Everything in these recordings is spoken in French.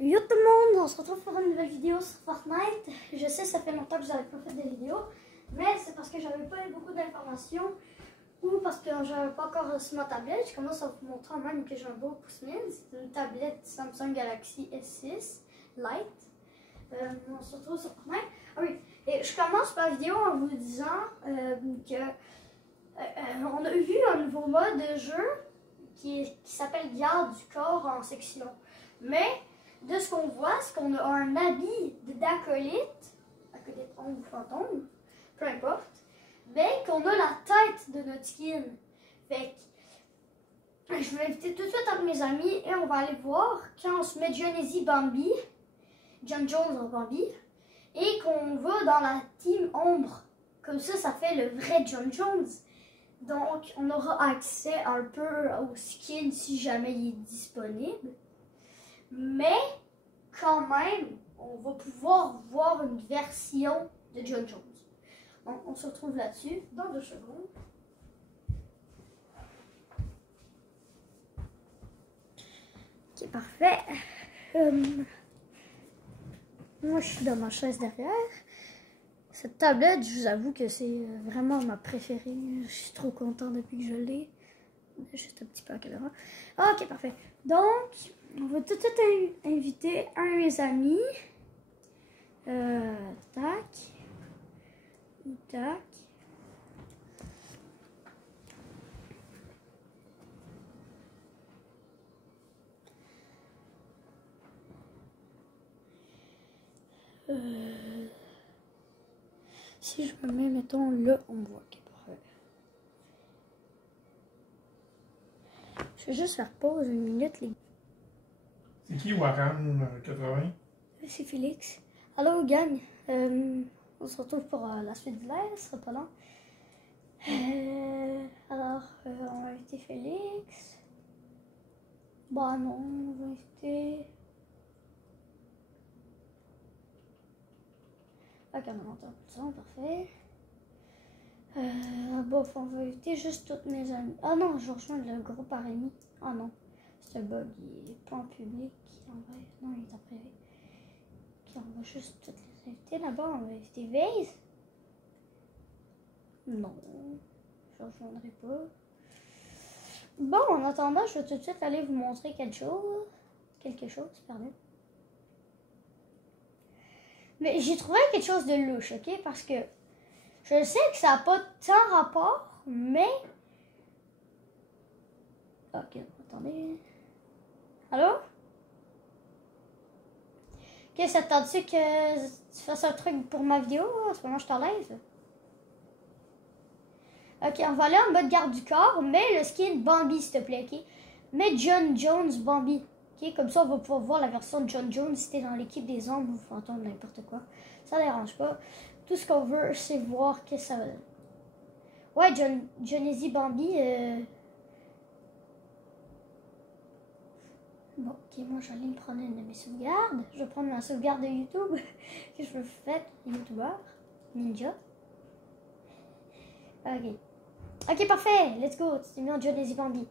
Yo tout le monde, on se retrouve pour une nouvelle vidéo sur Fortnite. Je sais, ça fait longtemps que je n'avais pas fait de vidéo, mais c'est parce que j'avais pas eu beaucoup d'informations ou parce que j'avais pas encore reçu ma tablette. Je commence à vous montrer même que j'ai un beau pouce-mine. C'est une tablette Samsung Galaxy S6 Lite. On se retrouve sur Fortnite. Ah oui, et je commence ma vidéo en vous disant on a vu un nouveau mode de jeu qui s'appelle Garde du corps en section. Mais de ce qu'on voit, c'est qu'on a un habit d'acolyte, acolyte ombre ou fantôme, peu importe, mais qu'on a la tête de notre skin. Fait que je vais inviter tout de suite avec mes amis et on va aller voir quand on se met Genesee Bambi, John Jones en Bambi, et qu'on va dans la team ombre. Comme ça fait le vrai John Jones. Donc, on aura accès un peu au skin si jamais il est disponible. Mais, quand même, on va pouvoir voir une version de John Jones. Donc, on se retrouve là-dessus dans 2 secondes. Ok, parfait. Moi, je suis dans ma chaise derrière. Cette tablette, je vous avoue que c'est vraiment ma préférée. Je suis trop contente depuis que je l'ai. Juste un petit peu à la caméra. Ok, parfait. Donc, on va tout de suite inviter un de mes amis. Tac. Tac. Si je me mets, mettons, là, on me voit. Okay, parfait. Je vais juste faire pause une minute, les gars. C'est qui Wakan 80? C'est Félix. Allô, gang. On se retrouve pour la suite de l'air, ce sera pas long. Alors, on va inviter Félix. Bah non, on va inviter... Ok, on a entendu ça, parfait. Bon, on va inviter juste toutes mes amis. Ah non, je rejoins le groupe Arémi. Ah non, c'est un bug, il est pas en public. Non, il est en privé. Ok, on va juste toutes les inviter. Là-bas, on va inviter Vase. Non, je rejoindrai pas. Bon, en attendant, je vais tout de suite aller vous montrer quelque chose, pardon. Mais j'ai trouvé quelque chose de louche, ok? Parce que je sais que ça n'a pas tant rapport, mais... Ok, attendez. Allô? Ok, ça tente-tu que tu fasses un truc pour ma vidéo? En ce moment, je t'enlève. Ok, on va aller en mode garde du corps, mais le skin Bambi, s'il te plaît, ok? Mets John Jones Bambi. Ok, comme ça, on va pouvoir voir la version de John Jones si t'es dans l'équipe des ombres ou fantômes, n'importe quoi. Ça dérange pas. Tout ce qu'on veut, c'est voir qu'est-ce que ça va donner. Ouais, Genesee Bambi. Bon, ok, moi j'allais me prendre une de mes sauvegardes. Je vais prendre ma sauvegarde de YouTube que je veux faire, YouTuber, Ninja. Ok. Ok, parfait, let's go. Tu t'es mis en Genesee Bambi.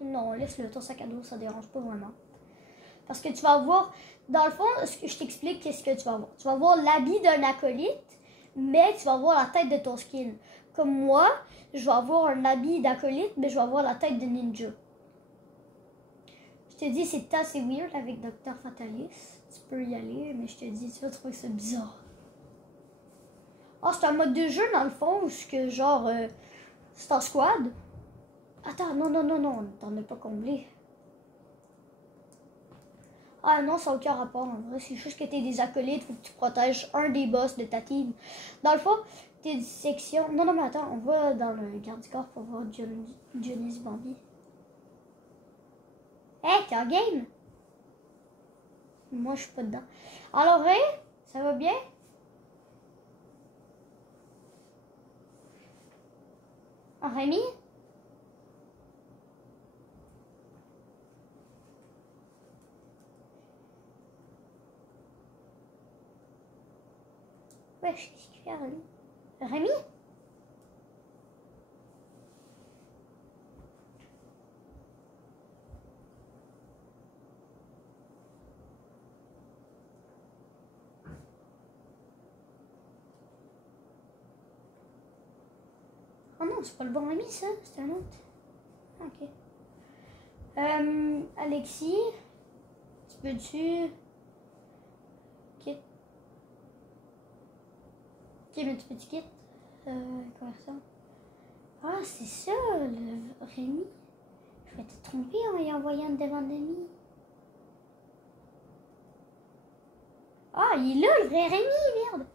Non, laisse-le, ton sac à dos, ça dérange pas vraiment. Parce que tu vas voir, dans le fond, je t'explique qu'est-ce que tu vas voir. Tu vas voir l'habit d'un acolyte, mais tu vas voir la tête de ton skin. Comme moi, je vais avoir un habit d'acolyte, mais je vais avoir la tête de ninja. Je te dis, c'est assez weird avec Dr. Fatalis. Tu peux y aller, mais je te dis, tu vas trouver ça bizarre. Oh, c'est un mode de jeu, dans le fond, où c'est que genre, c'est en squad. Attends, non, t'en as pas comblé. Ah non, ça n'a aucun rapport en vrai, c'est juste que t'es des acolytes, faut que tu protèges un des boss de ta team. Dans le fond, t'es une section... Non, mais attends, on va dans le garde du corps pour voir Genesee Bambi. Hey, t'es en game? Moi, je suis pas dedans. Alors, Ray, ça va bien? Ah, Rémi? Ouais, qu'est-ce qu'il fait, Rémi? Rémi? c'est pas le bon ami, ça. C'est un autre. Ok. Alexis, tu peux-tu... Quitte. Ok, mais tu peux-tu quitte? Conversation. Ah, c'est ça, le Rémi. Je vais te tromper en y envoyant une demande d'amis. Ah, il est là, le vrai Rémi, merde.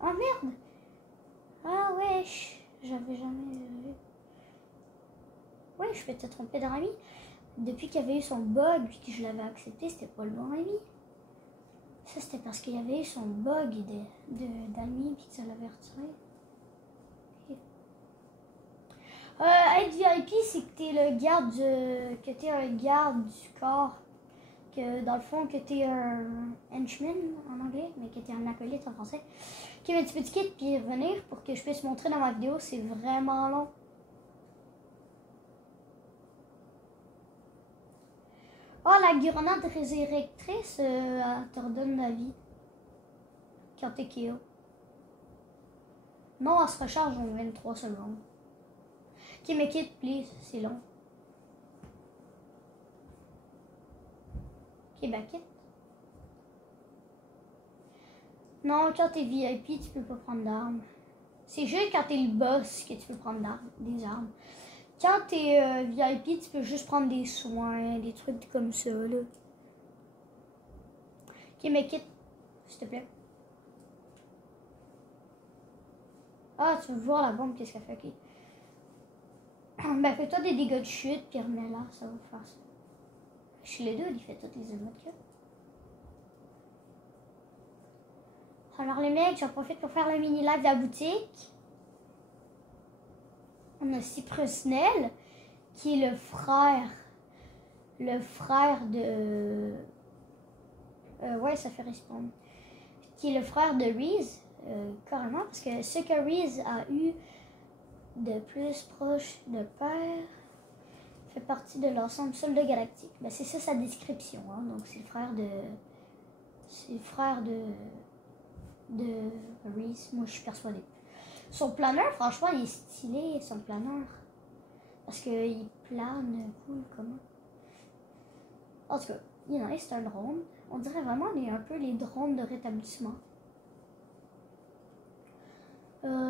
Oh, merde. Ah, wesh. J'avais jamais vu. Ouais, je vais te tromper de Rémi. Depuis qu'il y avait eu son bug, puis que je l'avais accepté, c'était pas le bon Rémi. Ça, c'était parce qu'il y avait eu son bug d'amis, puis que ça l'avait retiré. Okay. Être VIP, c'est que t'es le garde que t'es un garde du corps. Que dans le fond, que t'es un henchman en anglais, mais que t'es un acolyte en français. Ok, mais tu peux te quitter puis revenir pour que je puisse montrer dans ma vidéo, c'est vraiment long. Oh, la grenade résurrectrice, elle te redonne la vie. Quand t'es KO. Non, elle se recharge en 23 secondes. Ok, mais quitte, please, c'est long. Ok, bah quitte. Non, quand t'es VIP, tu peux pas prendre d'armes. C'est juste quand t'es le boss que tu peux prendre des armes. Quand t'es VIP, tu peux juste prendre des soins, des trucs comme ça, là. Ok, mais quitte, s'il te plaît. Ah, tu veux voir la bombe, qu'est-ce qu'elle fait, ok. Ben, fais-toi des dégâts de chute, puis remets là, ça va faire ça. Chez les deux, il fait toutes les émotes qu'il y a. Alors les mecs, j'en profite pour faire le mini-live de la boutique. On a Cypress Nell, qui est le frère de... ouais, ça fait respawn. Qui est le frère de Reese, carrément, parce que ce que Reese a eu de plus proche de père fait partie de l'ensemble soldat galactique. Ben, c'est ça sa description, hein? Donc c'est le frère de... C'est le frère de Reese, moi je suis persuadée. Son planeur, franchement, il est stylé, son planeur. Parce qu'il plane cool, comment. En tout cas, il y en a, c'est un drone. On dirait vraiment un peu les drones de rétablissement.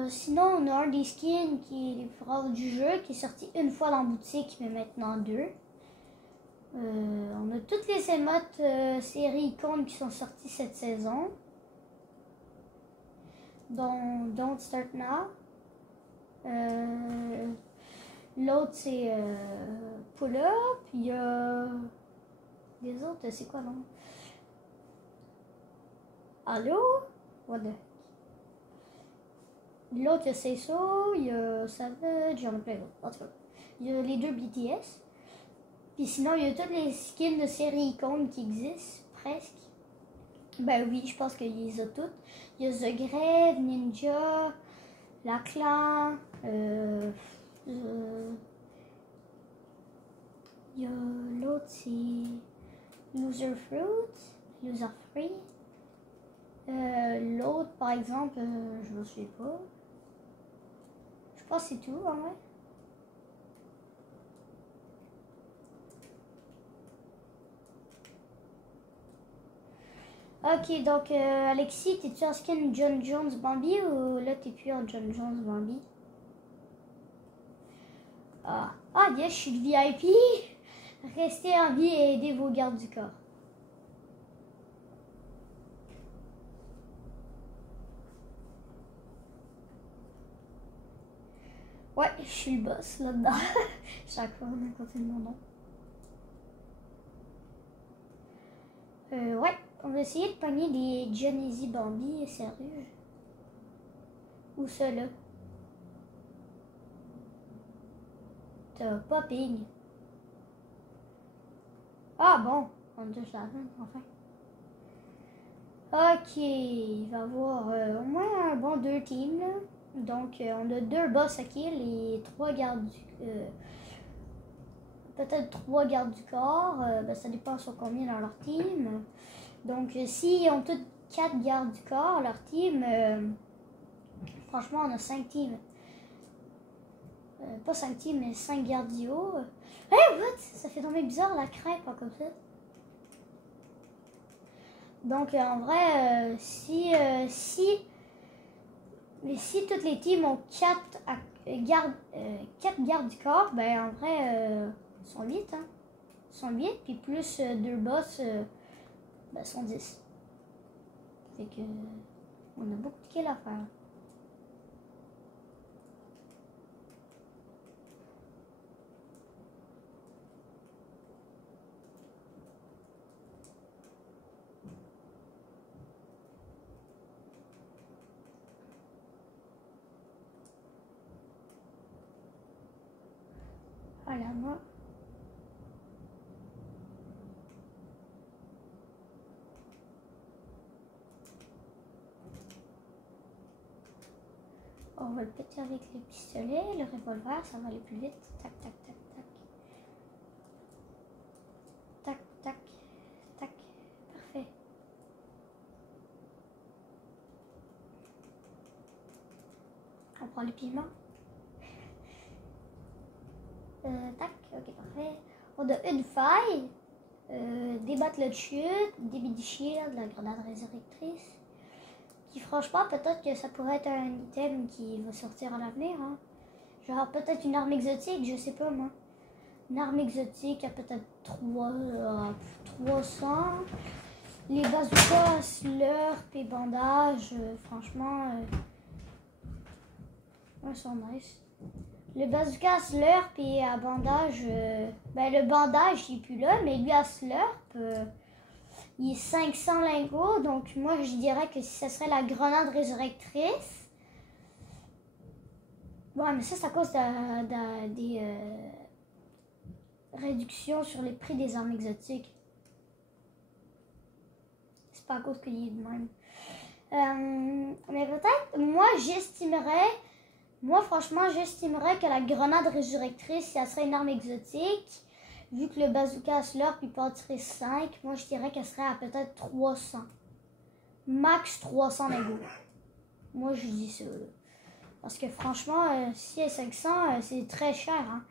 Sinon, on a un des skins qui est les plus rares du jeu, qui est sorti une fois dans la boutique, mais maintenant deux. On a toutes les émotes séries icônes qui sont sorties cette saison. Dont Don't Start Now. L'autre c'est Pull Up. Il y a les autres, c'est quoi non? Allô? What the... L'autre, il y a Say So, il y a Savage, j'en ai plein d'autres. En tout cas, il y a les deux BTS. Puis sinon, il y a toutes les skins de séries icônes qui existent, presque. Ben oui, je pense qu'il les a toutes. Il y a The Grave, Ninja, La Clan, il y a l'autre, c'est Loser Fruit, Loser Free. L'autre, par exemple, je ne sais pas. Je pense que c'est tout, en vrai. Ok, donc Alexis, t'es-tu en skin John Jones Bambi ou là t'es plus en John Jones Bambi? Ah, yes, je suis le VIP. Restez en vie et aidez vos gardes du corps. Ouais, je suis le boss là-dedans. Chaque fois, on a côté de mon nom. Ouais, on va essayer de pogner des Genesee Bambi, sérieux. Où ça, là? T'as pas ping. Ah bon, on touche la fin, enfin. Ok, il va y avoir au moins un bon 2 teams, là. Donc, on a 2 boss à kill et 3 gardes du... peut-être 3 gardes du corps. Ben, ça dépend sur combien dans leur team. Donc, s'ils ont tous 4 gardes du corps, leur team... franchement, on a 5 teams. pas 5 teams, mais 5 gardios. Hey, what? Ça fait tomber bizarre la crêpe, pas comme ça. Donc, en vrai, si toutes les teams ont 4 gardes du corps, ben en vrai, ils sont 8, hein. Ils sont 8, puis plus 2 boss, ben, sont 10. Fait que, on a beaucoup de kills à faire. Voilà, moi. On va le péter avec les pistolets, le revolver, ça va aller plus vite. Tac, tac, tac, tac. Tac, tac, tac. Parfait. On prend le piment. Tac, ok, parfait. On a une faille. Des battle de chute, des BD shield, la grenade résurrectrice. Qui franchement, peut-être que ça pourrait être un item qui va sortir à l'avenir. Hein. Genre peut-être une arme exotique, je sais pas moi. Une arme exotique à peut-être 300. Les bazookas, slurp et bandages, franchement, ouais, sont nice. Le bazooka, slurp et à bandage, ben le bandage il est plus là, mais lui à slurp, il est 500 lingots, donc moi je dirais que si ça serait la grenade résurrectrice. Ouais, mais ça c'est à cause des réductions sur les prix des armes exotiques. C'est pas à cause qu'il y ait de même. Mais peut-être, moi franchement j'estimerais que la grenade résurrectrice, si elle serait une arme exotique, vu que le bazooka slurp il partirait 5, moi je dirais qu'elle serait à peut-être 300. Max 300 lingots. Moi je dis ça. Là. Parce que franchement, si elle est 500, c'est très cher. Hein.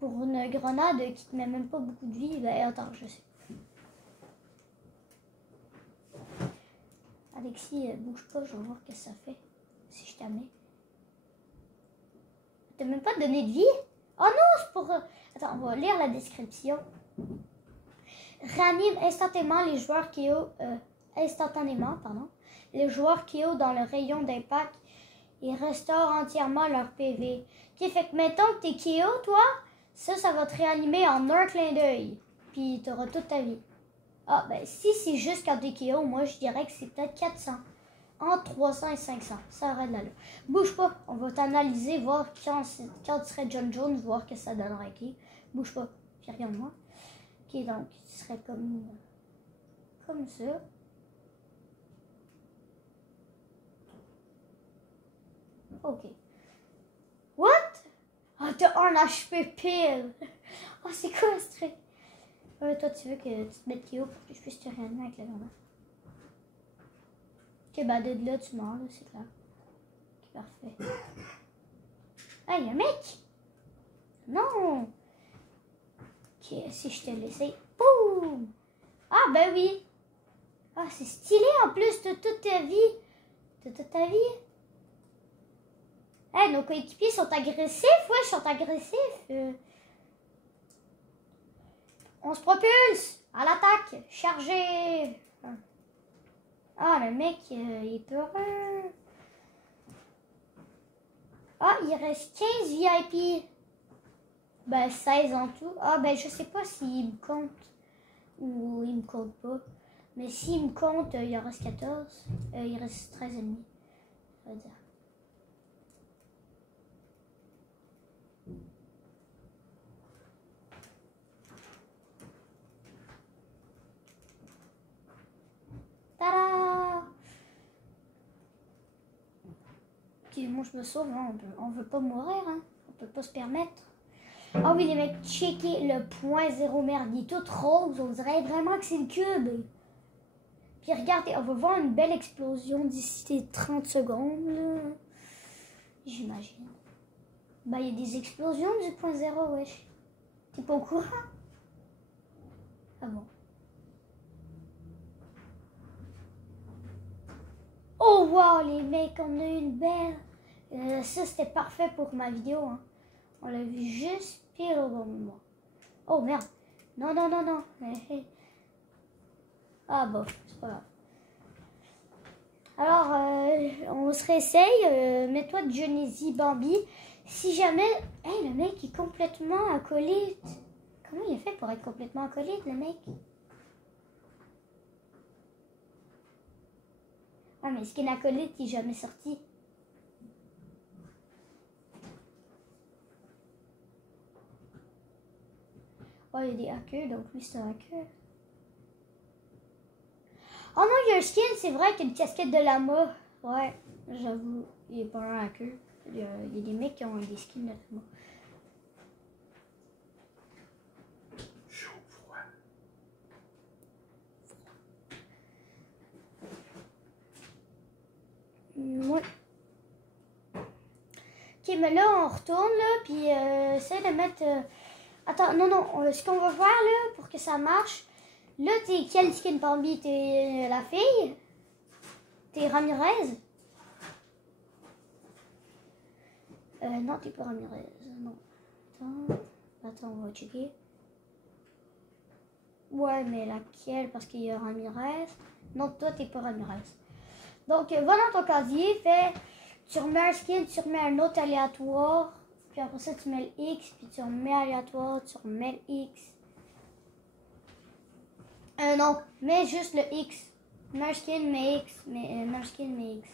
Pour une grenade qui te met même pas beaucoup de vie, ben attends, je sais. Alexis, bouge pas, je vais voir ce que ça fait. Si je t'amène. T'as même pas donné de vie? Oh non, c'est pour... Attends, on va lire la description. Réanime instantanément les joueurs KO... les joueurs KO dans le rayon d'impact et restaure entièrement leur PV. Ok, fait que mettons que t'es KO, toi, ça va te réanimer en un clin d'œil. Puis t'auras toute ta vie. Ah, ben si c'est juste quand t'es KO, moi je dirais que c'est peut-être 400. Entre 300 et 500. Ça arrête là. Bouge pas. On va t'analyser, voir quand tu serais John Jones, voir que ça donnerait qui. Bouge pas. Puis regarde-moi. Ok, donc, tu serais comme ça. Ok. What? Ah, t'as un HP pile. Oh, c'est quoi ce truc? Toi, tu veux que tu te mettes KO pour que je puisse te réanimer avec la grenade. Ok, bah de là, tu meurs, là, c'est clair. Ok, parfait. Ah, y'a un mec! Non! Ok, si je te laisse. Boum! Ah, ben oui! Ah, c'est stylé en plus de toute ta vie. De toute ta vie. Hey, nos coéquipiers sont agressifs. Ouais, ils sont agressifs. On se propulse! À l'attaque! Chargez! Ah, le mec, il est peureux. Ah, il reste 15 VIP. Ben, 16 en tout. Ah, ben, je sais pas s'il me compte ou il me compte pas. Mais s'il me compte, il en reste 14. Il reste 13 ennemis. Ça veut dire. Tada! Ok, moi je me sauve, hein. On veut pas mourir, hein. On peut pas se permettre. Ah oui les mecs, checkez le point 0 merde, il est tout rose, on dirait vraiment que c'est le cube. Puis regardez, on va voir une belle explosion d'ici 30 secondes. J'imagine. Bah, il y a des explosions du point zéro, wesh. T'es pas au courant? Ah bon. Oh, wow, les mecs, on a eu une belle. Ça, c'était parfait pour ma vidéo. Hein. On l'a vu juste pile au bon moment. Oh, merde. Non, non, non, non. Ah bon, c'est pas grave. Alors, on se réessaye. Mets-toi de Genesee Bambi. Si jamais... Hey, le mec est complètement acolyte. Comment il a fait pour être complètement acolyte, le mec? Ah, mais Skin Acolyte, il n'est jamais sorti. Oh, il y a des hackers, donc lui, c'est un hacker. Oh non, il y a un skin, c'est vrai qu'il y a une casquette de lama. Ouais, j'avoue, il n'est pas un hacker. Il y a des mecs qui ont des skins de lama. Chaud, froid. Ouais. Ok, mais là, on retourne, là, puis essaye de mettre... Attends, non, non, ce qu'on va faire, là, pour que ça marche, là, t'es quel skin Bambi? T'es la fille? T'es Ramirez? Non, t'es pas Ramirez, non. Attends, on va checker. Ouais, mais laquelle? Parce qu'il y a Ramirez. Non, toi, t'es pas Ramirez. Donc, va dans ton casier, tu remets un skin, tu remets un autre aléatoire, puis après ça, tu mets le X, puis tu remets aléatoire, tu remets le X. Non, mets juste le X. Mets un skin, mais X. Mets un skin, mais X.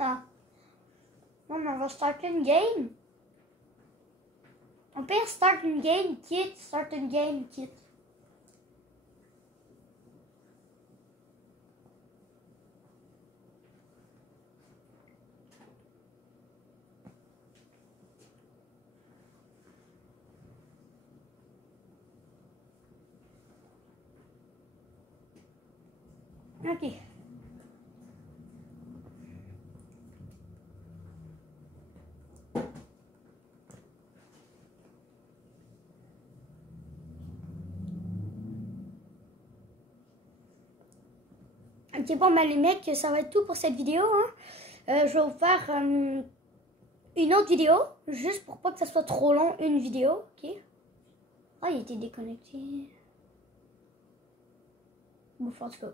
Ah. Non, mais on va start une game. On peut start une game, kit, start une game, kit. Ok. Ok, bon, bah les mecs, ça va être tout pour cette vidéo. Hein. Je vais vous faire une autre vidéo, juste pour pas que ça soit trop long, une vidéo. Ok. Ah, il était déconnecté. Bon, en tout cas.